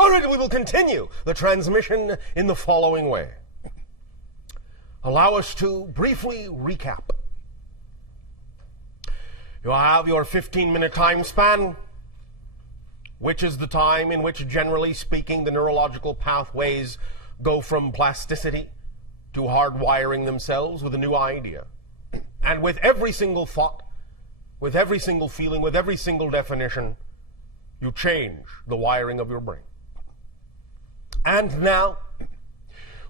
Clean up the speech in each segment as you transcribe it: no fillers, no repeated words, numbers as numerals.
All right, we will continue the transmission in the following way. Allow us to briefly recap. You have your 15-minute time span, which is the time in which, generally speaking, the neurological pathways go from plasticity to hardwiring themselves with a new idea. And with every single thought, with every single feeling, with every single definition, you change the wiring of your brain. And now,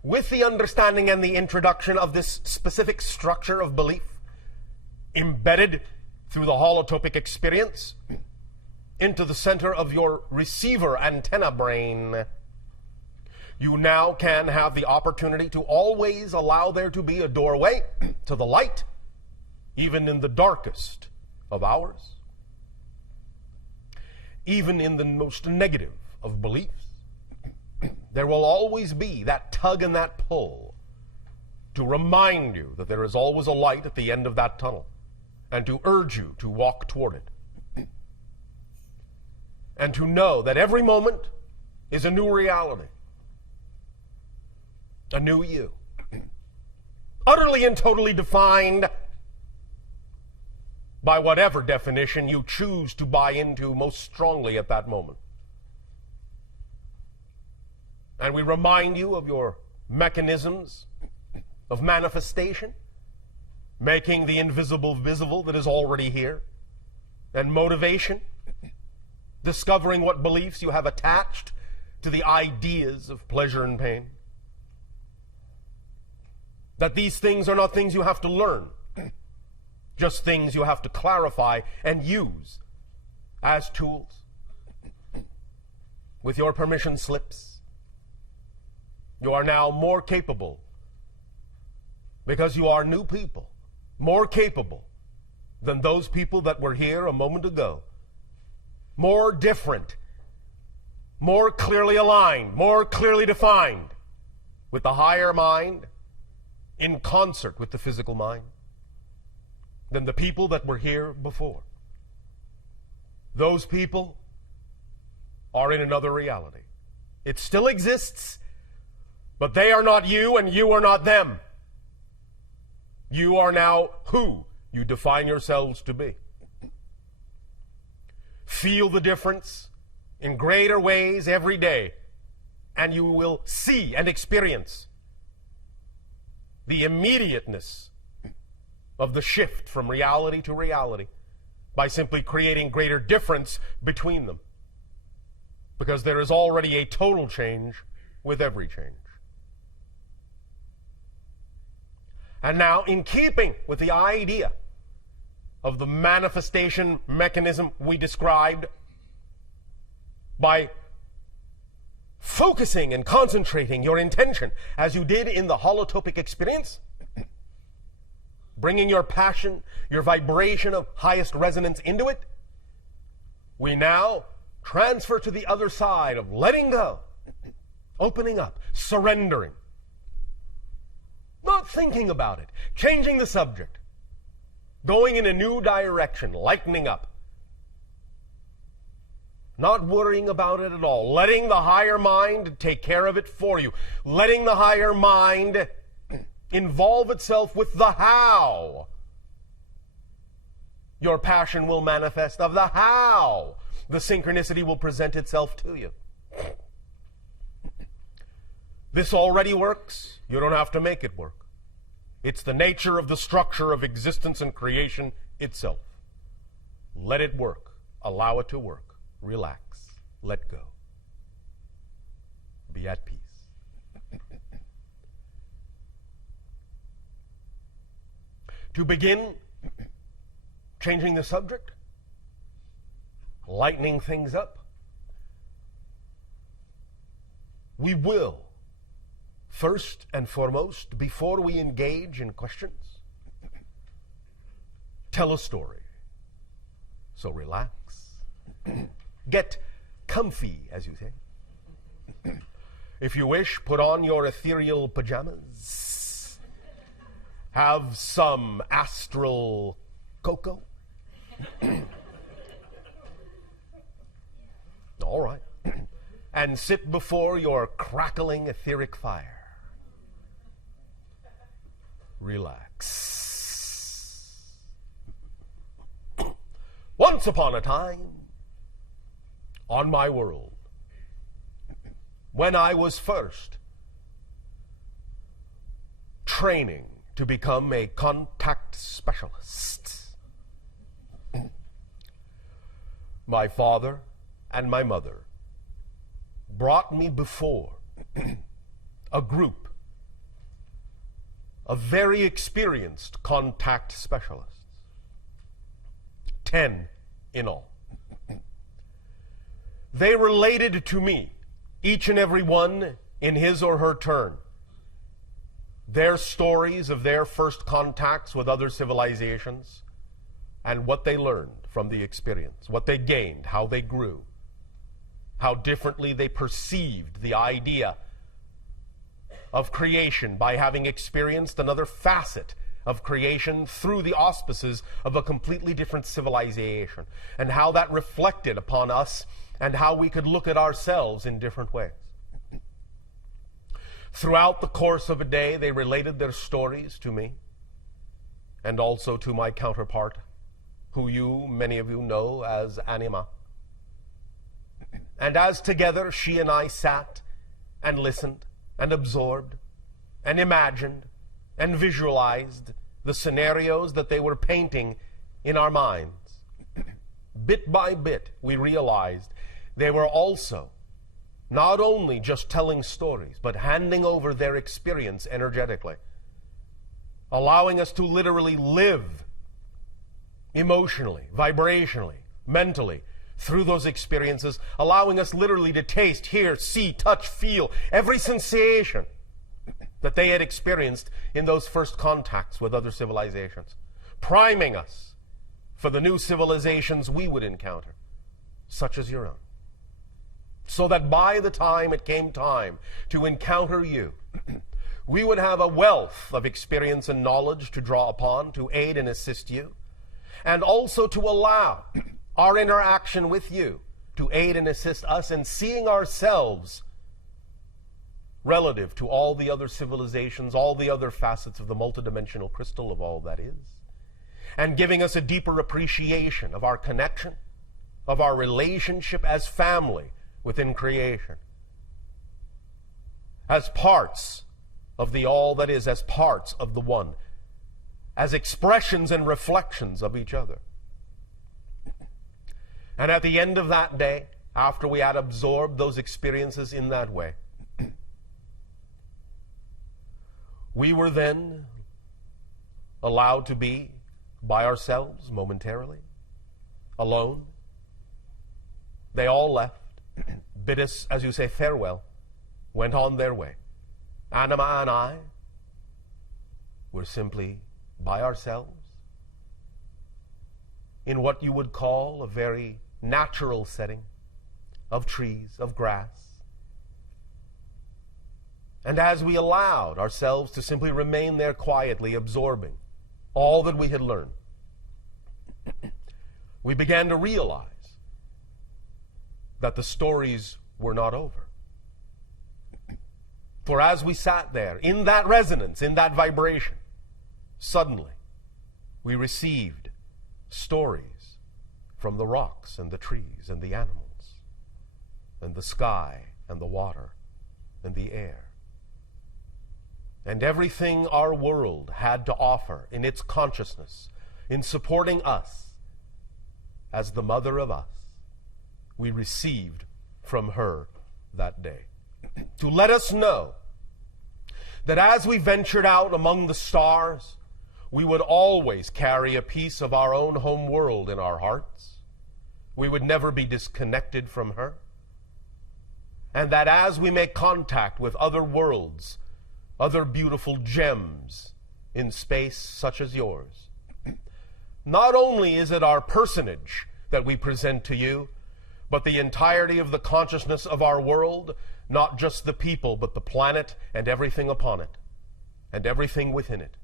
with the understanding and the introduction of this specific structure of belief, embedded through the holotopic experience into the center of your receiver antenna brain, you now can have the opportunity to always allow there to be a doorway to the light, even in the darkest of hours, even in the most negative of beliefs. There will always be that tug and that pull to remind you that there is always a light at the end of that tunnel, and to urge you to walk toward it. And to know that every moment is a new reality, a new you, utterly and totally defined by whatever definition you choose to buy into most strongly at that moment. And we remind you of your mechanisms of manifestation, making the invisible visible that is already here, and motivation, discovering what beliefs you have attached to the ideas of pleasure and pain. That these things are not things you have to learn, just things you have to clarify and use as tools. With your permission slips, you are now more capable, because you are new people, more capable than those people that were here a moment ago, more different, more clearly aligned, more clearly defined, with the higher mind in concert with the physical mind, than the people that were here before. Those people are in another reality. It still exists, but they are not you, and you are not them. You are now who you define yourselves to be. Feel the difference in greater ways every day, and you will see and experience the immediateness of the shift from reality to reality by simply creating greater difference between them. Because there is already a total change with every change. And now, in keeping with the idea of the manifestation mechanism we described, by focusing and concentrating your intention as you did in the holotopic experience, bringing your passion, your vibration of highest resonance into it, we now transfer to the other side of letting go, opening up, surrendering, not thinking about it, changing the subject, going in a new direction, lightening up, not worrying about it at all, letting the higher mind take care of it for you, letting the higher mind involve itself with the how your passion will manifest, of the how the synchronicity will present itself to you. This already works. You don't have to make it work. It's the nature of the structure of existence and creation itself. Let it work. Allow it to work. Relax. Let go. Be at peace. To begin changing the subject, lightening things up, we will, first and foremost, before we engage in questions, tell a story. So relax. Get comfy, as you say. If you wish, put on your ethereal pajamas. Have some astral cocoa. All right. and sit before your crackling etheric fire. Relax. Once upon a time, on my world, when I was first training to become a contact specialist, my father and my mother brought me before a group of very experienced contact specialists, 10 in all. They related to me, each and every one in his or her turn, their stories of their first contacts with other civilizations and what they learned from the experience, what they gained, how they grew, how differently they perceived the idea of creation by having experienced another facet of creation through the auspices of a completely different civilization, and how that reflected upon us and how we could look at ourselves in different ways. Throughout the course of a day, they related their stories to me and also to my counterpart, who many of you know as Anima. And as together she and I sat and listened and absorbed and imagined and visualized the scenarios that they were painting in our minds, bit by bit we realized they were also not only just telling stories, but handing over their experience energetically, allowing us to literally live emotionally, vibrationally, mentally, through those experiences, allowing us literally to taste, hear, see, touch, feel every sensation that they had experienced in those first contacts with other civilizations, priming us for the new civilizations we would encounter, such as your own. So that by the time it came time to encounter you, we would have a wealth of experience and knowledge to draw upon, to aid and assist you, and also to allow our interaction with you to aid and assist us in seeing ourselves relative to all the other civilizations, all the other facets of the multidimensional crystal of all that is, and giving us a deeper appreciation of our connection, of our relationship as family within creation, as parts of the all that is, as parts of the one, as expressions and reflections of each other. And at the end of that day, after we had absorbed those experiences in that way, we were then allowed to be by ourselves momentarily, alone. They all left, bid us, as you say, farewell, went on their way. Anima and I were simply by ourselves in what you would call a very natural setting of trees, of grass. And as we allowed ourselves to simply remain there quietly, absorbing all that we had learned, we began to realize that the stories were not over. For as we sat there, in that resonance, in that vibration, suddenly we received stories from the rocks and the trees and the animals and the sky and the water and the air. And everything our world had to offer in its consciousness, in supporting us as the mother of us, we received from her that day. To let us know that as we ventured out among the stars, we would always carry a piece of our own home world in our hearts. We would never be disconnected from her. And that as we make contact with other worlds, other beautiful gems in space such as yours, not only is it our personage that we present to you, but the entirety of the consciousness of our world, not just the people, but the planet and everything upon it, and everything within it,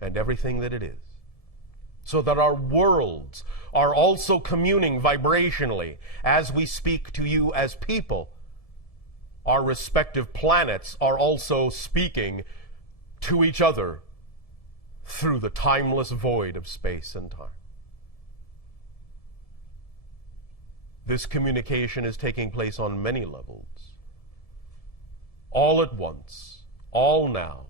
and everything that it is. So that our worlds are also communing vibrationally as we speak to you as people our respective planets are also speaking to each other through the timeless void of space and time. This communication is taking place on many levels, all at once, all now,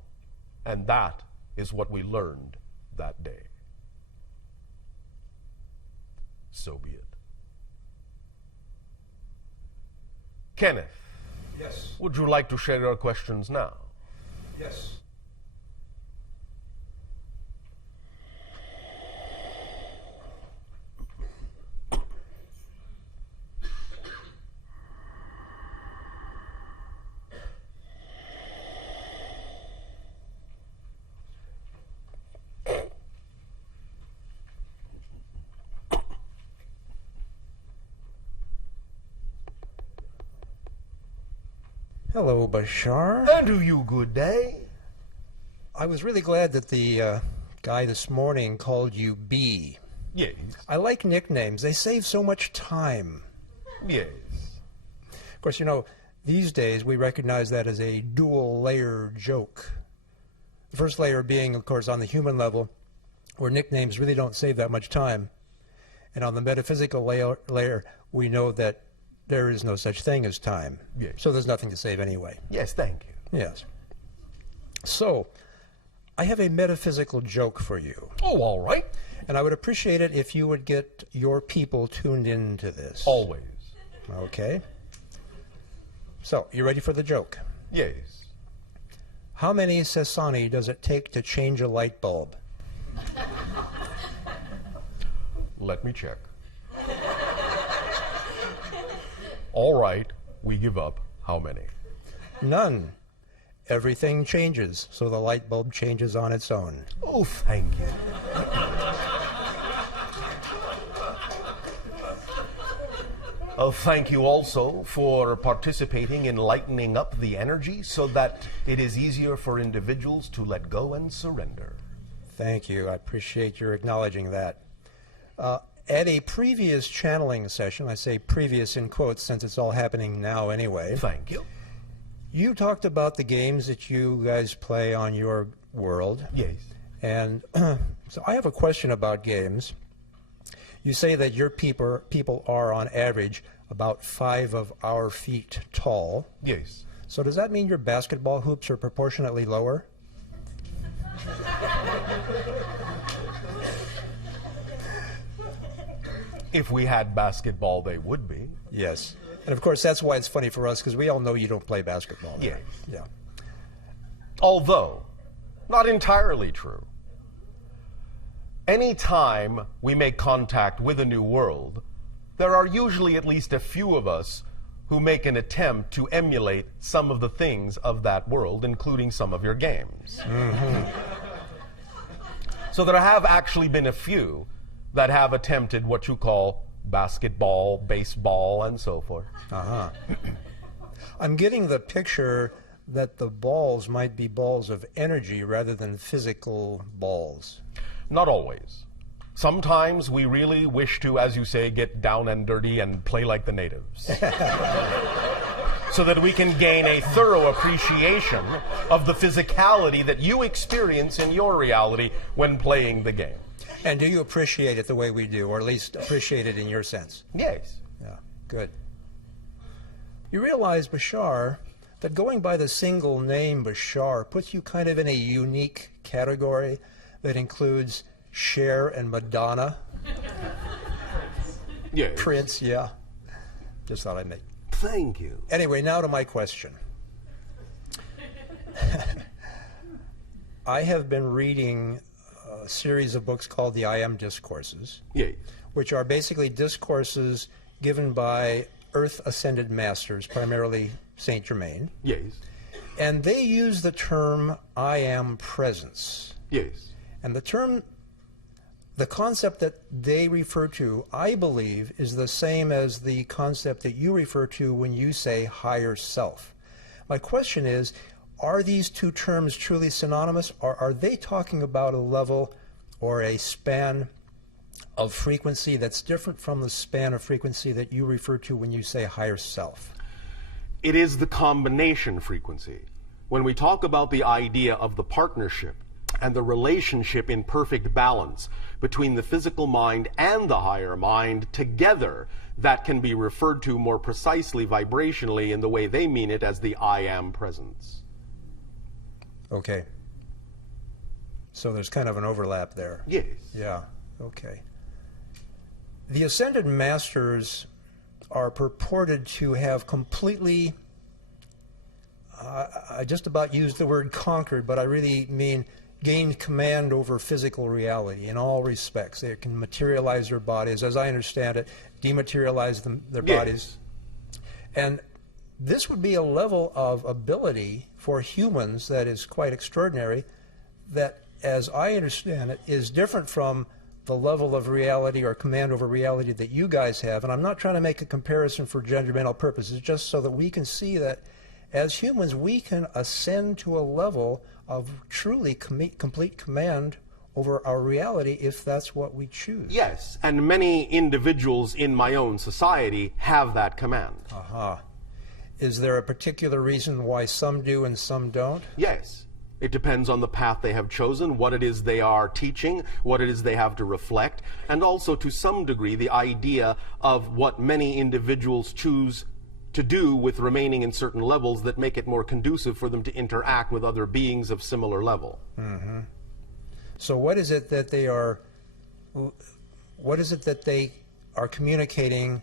and that is what we learned that day. So be it. Kenneth. Yes. Would you like to share your questions now? Yes. Hello, Bashar. And to you good day. I was really glad that the guy this morning called you B. Yes. I like nicknames. They save so much time. Yes. Of course, you know, these days we recognize that as a dual-layer joke. The first layer being, of course, on the human level, where nicknames really don't save that much time. And on the metaphysical layer, we know that there is no such thing as time. Yes. So there's nothing to save anyway. Yes, thank you. Yes. So, I have a metaphysical joke for you. Oh, all right. And I would appreciate it if you would get your people tuned into this. Always. Okay. So, you ready for the joke? Yes. How many Sasani does it take to change a light bulb? Let me check. All right, we give up. How many? None. Everything changes, so the light bulb changes on its own. Oh, thank you. Thank you also for participating in lightening up the energy so that it is easier for individuals to let go and surrender. Thank you. I appreciate your acknowledging that. At a previous channeling session, I say previous in quotes since it's all happening now anyway. Thank you. You talked about the games that you guys play on your world. Yes. And so I have a question about games. You say that your people are on average about 5 of our feet tall. Yes. So does that mean your basketball hoops are proportionately lower? If we had basketball, they would be. Yes. And of course, that's why it's funny for us, because we all know you don't play basketball. Right? Yeah. Yeah. Although, not entirely true. Any time we make contact with a new world, there are usually at least a few of us who make an attempt to emulate some of the things of that world, including some of your games. Mm-hmm. So there have actually been a few that have attempted what you call basketball, baseball, and so forth. Uh-huh. I'm getting the picture that the balls might be balls of energy rather than physical balls. Not always. Sometimes we really wish to, as you say, get down and dirty and play like the natives. So that we can gain a thorough appreciation of the physicality that you experience in your reality when playing the game. And do you appreciate it the way we do, or at least appreciate it in your sense? Yes. Yeah, good. You realize, Bashar, that going by the single name Bashar puts you kind of in a unique category that includes Cher and Madonna. Yes. Prince, yeah. Just thought I'd make. Thank you. Anyway, now to my question. I have been reading a series of books called the I Am Discourses, Yes. which are basically discourses given by Earth Ascended Masters, primarily Saint Germain. Yes. And they use the term I Am Presence. Yes. And the concept that they refer to, I believe, is the same as the concept that you refer to when you say higher self. My question is, are these two terms truly synonymous, or are they talking about a level or a span of frequency that's different from the span of frequency that you refer to when you say higher self? It is the combination frequency. When we talk about the idea of the partnership and the relationship in perfect balance between the physical mind and the higher mind together, that can be referred to more precisely vibrationally in the way they mean it as the I am presence. Okay. So there's kind of an overlap there. Yes. Yeah. Okay. The Ascended Masters are purported to have completely, I just about used the word conquered, but I really mean gained command over physical reality in all respects. They can materialize their bodies, as I understand it, dematerialize their bodies. And this would be a level of ability for humans that is quite extraordinary, that, as I understand it, is different from the level of reality or command over reality that you guys have. And I'm not trying to make a comparison for judgmental purposes, just so that we can see that as humans we can ascend to a level of truly complete command over our reality if that's what we choose. Yes, and many individuals in my own society have that command. Aha. Is there a particular reason why some do and some don't? Yes. It depends on the path they have chosen, what it is they are teaching, what it is they have to reflect, and also to some degree the idea of what many individuals choose to do with remaining in certain levels that make it more conducive for them to interact with other beings of similar level. Mm-hmm. So what is it that they are communicating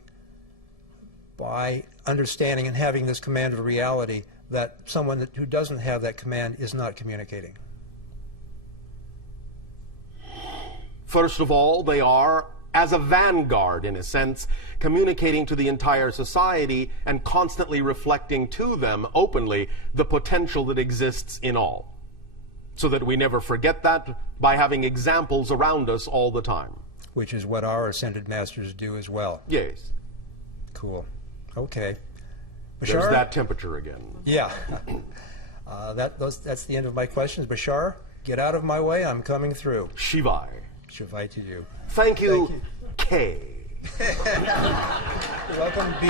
by understanding and having this command of reality that someone who doesn't have that command is not communicating? First of all, they are, as a vanguard in a sense, communicating to the entire society and constantly reflecting to them openly the potential that exists in all, so that we never forget that by having examples around us all the time. Which is what our Ascended Masters do as well. Yes. Cool. Okay. Bashar? There's that temperature again. Yeah. That's the end of my questions. Bashar, get out of my way. I'm coming through. Shivai. Shivai to you. Thank you, K. You're welcome, B.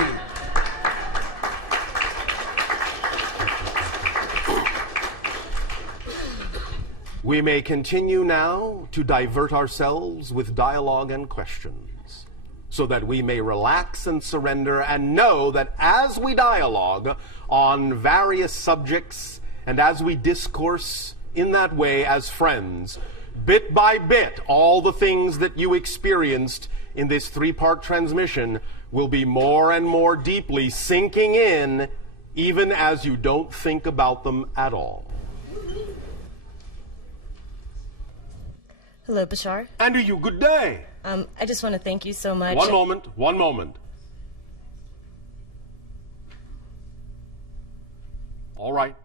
We may continue now to divert ourselves with dialogue and questions, so that we may relax and surrender and know that as we dialogue on various subjects and as we discourse in that way as friends, bit by bit, all the things that you experienced in this three-part transmission will be more and more deeply sinking in, even as you don't think about them at all. Hello, Bashar. And to you, good day. I just want to thank you so much. One moment. All right.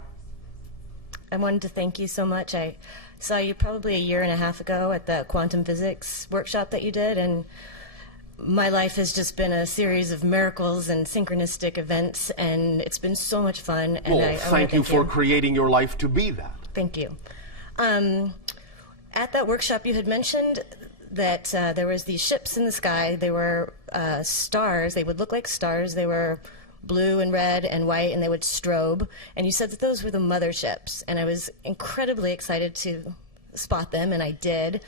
I wanted to thank you so much. I saw you probably a year and a half ago at the quantum physics workshop that you did, and my life has just been a series of miracles and synchronistic events, and it's been so much fun. And Well, I thank you for creating your life to be that. Thank you. At that workshop, you had mentioned that there was these ships in the sky. They were stars. They would look like stars. They were blue and red and white, and they would strobe. And you said that those were the motherships. And I was incredibly excited to spot them, and I did.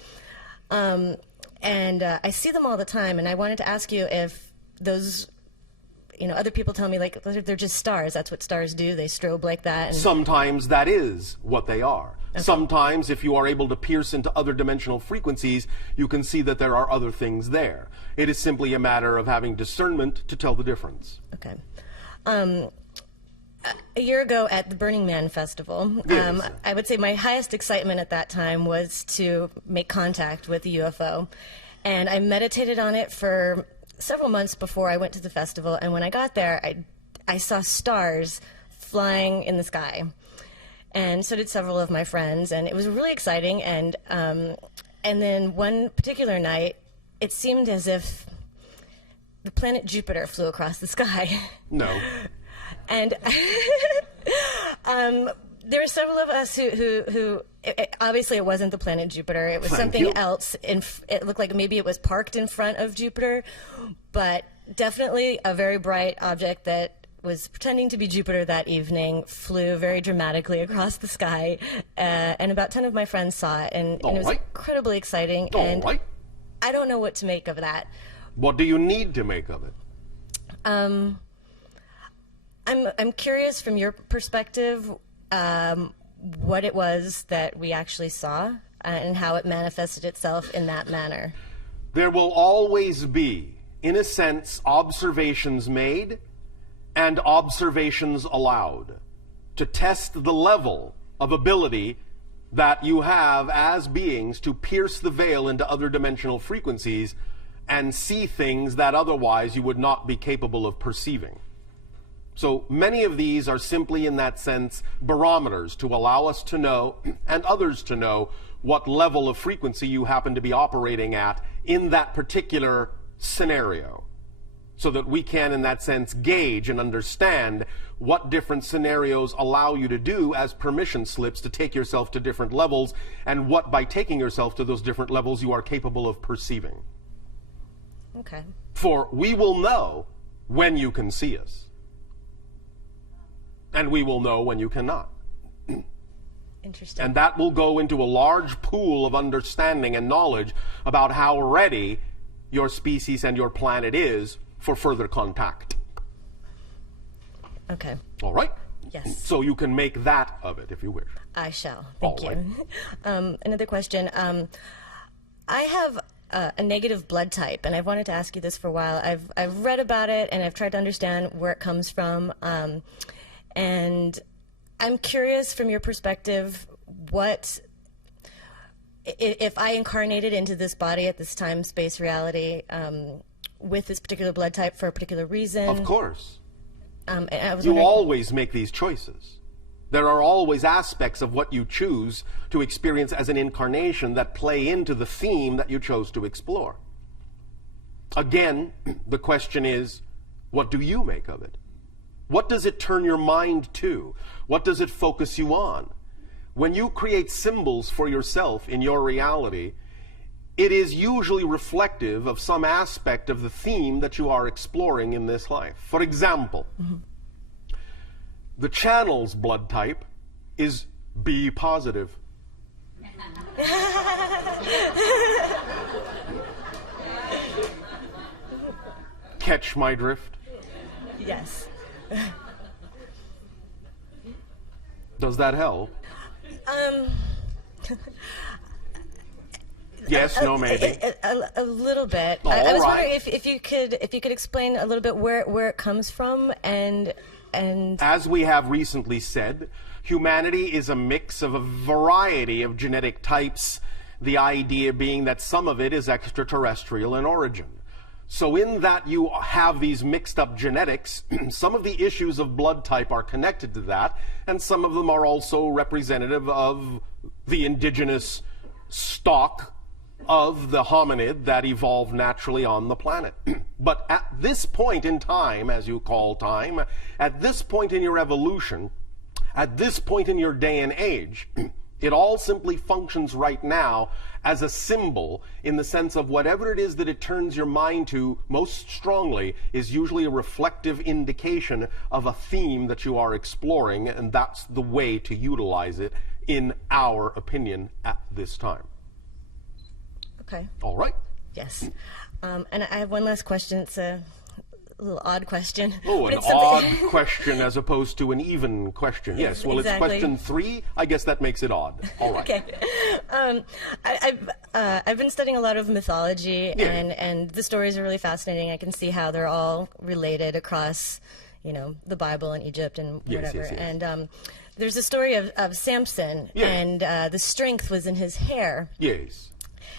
And I see them all the time, and I wanted to ask you if those, other people tell me, like, they're just stars. That's what stars do. They strobe like that. And Sometimes that is what they are. Okay. Sometimes, if you are able to pierce into other dimensional frequencies, you can see that there are other things there. It is simply a matter of having discernment to tell the difference. Okay. A year ago at the Burning Man Festival, Yes. I would say my highest excitement at that time was to make contact with a UFO. And I meditated on it for several months before I went to the festival. And when I got there, I saw stars flying in the sky. And so did several of my friends. And it was really exciting. And then one particular night, it seemed as if the planet Jupiter flew across the sky. No. And there were several of us who obviously it wasn't the planet Jupiter. It was something else. It looked like maybe it was parked in front of Jupiter, but definitely a very bright object that was pretending to be Jupiter that evening, flew very dramatically across the sky, and about 10 of my friends saw it, and it was incredibly exciting. And I don't know what to make of that. What do you need to make of it? I'm curious from your perspective what it was that we actually saw and how it manifested itself in that manner. There will always be, in a sense, observations made and observations allowed to test the level of ability that you have as beings to pierce the veil into other dimensional frequencies and see things that otherwise you would not be capable of perceiving. So many of these are simply, in that sense, barometers to allow us to know, and others to know, what level of frequency you happen to be operating at in that particular scenario, so that we can, in that sense, gauge and understand what different scenarios allow you to do as permission slips to take yourself to different levels, and what, by taking yourself to those different levels, you are capable of perceiving. Okay. For we will know when you can see us, and we will know when you cannot. Interesting. And that will go into a large pool of understanding and knowledge about how ready your species and your planet is for further contact. Okay. All right? Yes. So you can make that of it if you wish. I shall. Thank All you. Another question. I have a negative blood type, and I've wanted to ask you this for a while. I've read about it, and I've tried to understand where it comes from. And I'm curious, from your perspective, what if I incarnated into this body at this time, space, reality, with this particular blood type for a particular reason? Of course. And I was You wondering, always make these choices. There are always aspects of what you choose to experience as an incarnation that play into the theme that you chose to explore. Again, the question is, what do you make of it? What does it turn your mind to? What does it focus you on? When you create symbols for yourself in your reality, it is usually reflective of some aspect of the theme that you are exploring in this life. For example, the channel's blood type is B positive. Catch my drift? yes. Does that help? Yes, no, maybe. A little bit. All I was right. wondering if you could explain a little bit where it comes from, and As we have recently said, humanity is a mix of a variety of genetic types, the idea being that some of it is extraterrestrial in origin. So in that you have these mixed up genetics, some of the issues of blood type are connected to that, and some of them are also representative of the indigenous stock of the hominid that evolved naturally on the planet. But at this point in time, as you call time, at this point in your evolution, at this point in your day and age, it all simply functions right now as a symbol, in the sense of whatever it is that it turns your mind to most strongly is usually a reflective indication of a theme that you are exploring, and that's the way to utilize it, in our opinion, at this time. okay. All right? Yes. And I have one last question. It's a little odd question. Oh, but an it's something- odd question as opposed to an even question. Yes, well, exactly. it's question 3. I guess that makes it odd. All right. Okay. I've been studying a lot of mythology, Yeah. and the stories are really fascinating. I can see how they're all related across, the Bible and Egypt and Yes, whatever. yes, yes. And there's a story of Samson, Yeah. and the strength was in his hair. Yes.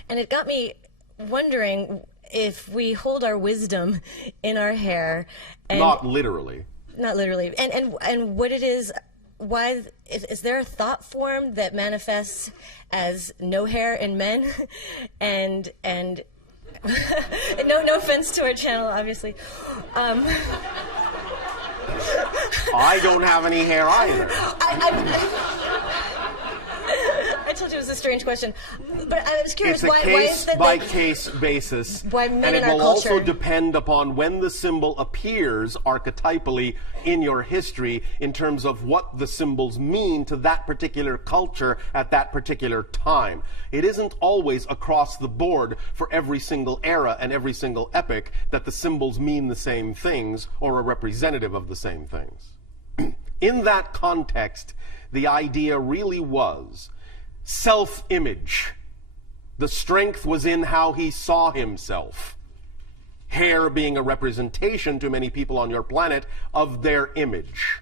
And it got me wondering if we hold our wisdom in our hair, and Not literally. not literally, and what it is, why is there a thought form that manifests as no hair in men, and no offense to our channel, obviously. I don't have any hair either. I told you it was a strange question. But I was curious, It's a why is that case-by-case basis, why men and it in our will also culture- depend upon when the symbol appears archetypally in your history in terms of what the symbols mean to that particular culture at that particular time. It isn't always across the board for every single era and every single epoch that the symbols mean the same things or are representative of the same things. In that context, the idea really was self-image. The strength was in how he saw himself. Hair being a representation to many people on your planet of their image.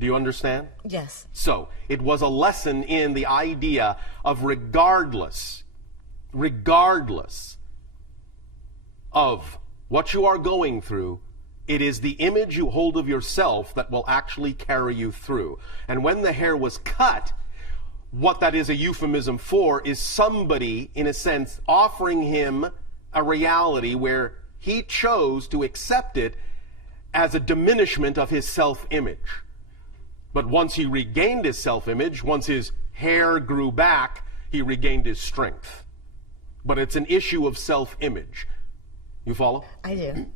Do you understand? Yes. So, it was a lesson in the idea of regardless of what you are going through, it is the image you hold of yourself that will actually carry you through. And when the hair was cut, what that is a euphemism for is somebody, in a sense, offering him a reality where he chose to accept it as a diminishment of his self-image. But once he regained his self-image, once his hair grew back, he regained his strength. But it's an issue of self-image. You follow? I do.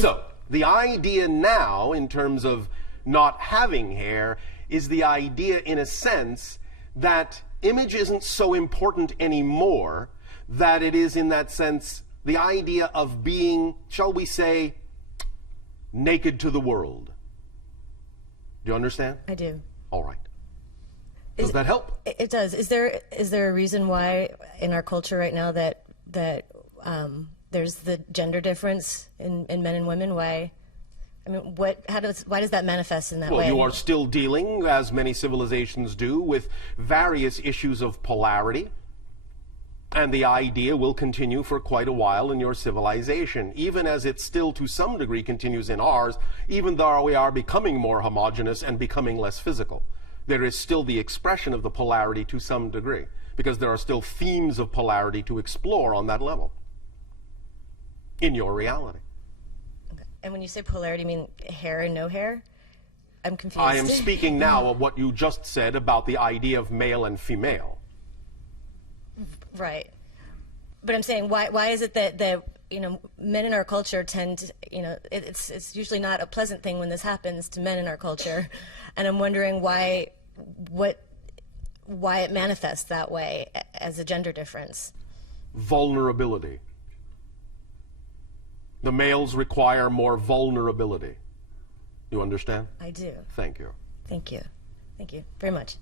So, the idea now, in terms of not having hair, is the idea, in a sense, that image isn't so important anymore, that it is, in that sense, the idea of being, shall we say, naked to the world. Do you understand? I do. All right. Does that help? It does. Is there a reason why in our culture right now that there's the gender difference in men and women? Why? I mean, why does that manifest in that way? Well, you are still dealing, as many civilizations do, with various issues of polarity. And the idea will continue for quite a while in your civilization, even as it still to some degree continues in ours, even though we are becoming more homogeneous and becoming less physical. There is still the expression of the polarity to some degree, because there are still themes of polarity to explore on that level in your reality. Okay. And when you say polarity, you mean hair and no hair? I'm confused. I am speaking now of what you just said about the idea of male and female. Right. But I'm saying, why is it that men in our culture tend to, it's usually not a pleasant thing when this happens to men in our culture, and I'm wondering why it manifests that way as a gender difference. Vulnerability. The males require more vulnerability. You understand? I do. Thank you. Thank you. Thank you very much.